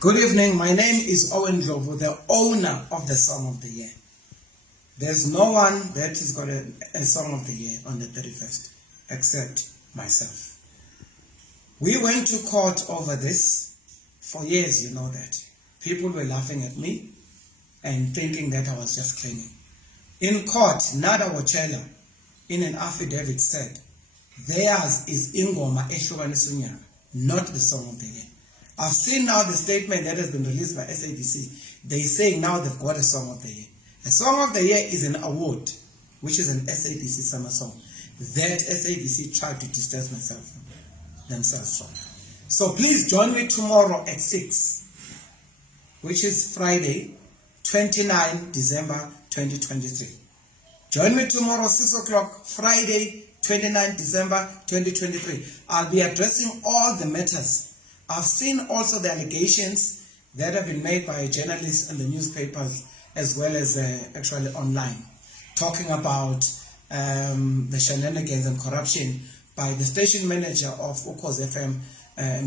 Good evening. My name is Owen Dlovu, the owner of the Song of the Year. There's no one that has got a Song of the Year on the 31st except myself. We went to court over this for years, you know that. People were laughing at me and thinking that I was just claiming. In court, Nada Wachela, in an affidavit, said, theirs is ingoma ehlukanisunya, not the Song of the Year. I've seen now the statement that has been released by SABC. They say now they've got a Song of the Year. A Song of the Year is an award, which is an SABC summer song that SABC tried to distance themselves from. So please join me tomorrow at 6, which is Friday, 29 December 2023. Join me tomorrow 6 o'clock, Friday, 29 December 2023. I'll be addressing all the matters. I've seen also the allegations that have been made by journalists in the newspapers as well as actually online, talking about the shenanigans and corruption by the station manager of Khozi FM,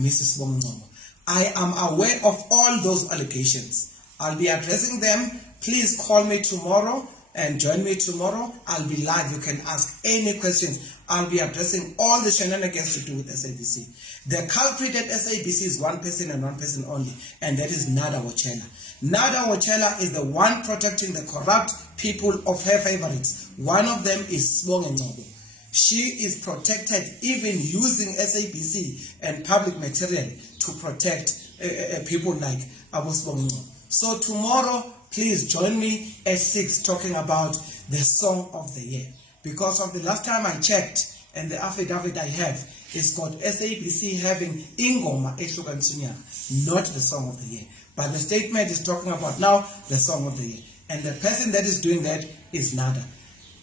Mrs. Sbongi. I am aware of all those allegations. I'll be addressing them. Please call me tomorrow and join me tomorrow. I'll be live. You can ask any questions. I'll be addressing all the shenanigans to do with SABC. The culprit at SABC is one person and one person only, and that is Nada Wachela. Nada Wachela is the one protecting the corrupt people of her favorites. One of them is Ngcobo. She is protected even using SABC and public material to protect people like Abu Sbongi. So tomorrow, please join me at 6 talking about the Song of the Year. Because of the last time I checked, and the affidavit I have, it's got SABC having ingoma ehlukanisunya, not the Song of the Year. But the statement is talking about now the Song of the Year. And the person that is doing that is Nada.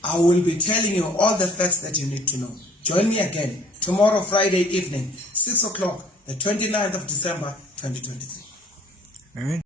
I will be telling you all the facts that you need to know. Join me again tomorrow, Friday evening, 6 o'clock, the 29th of December, 2023. All right.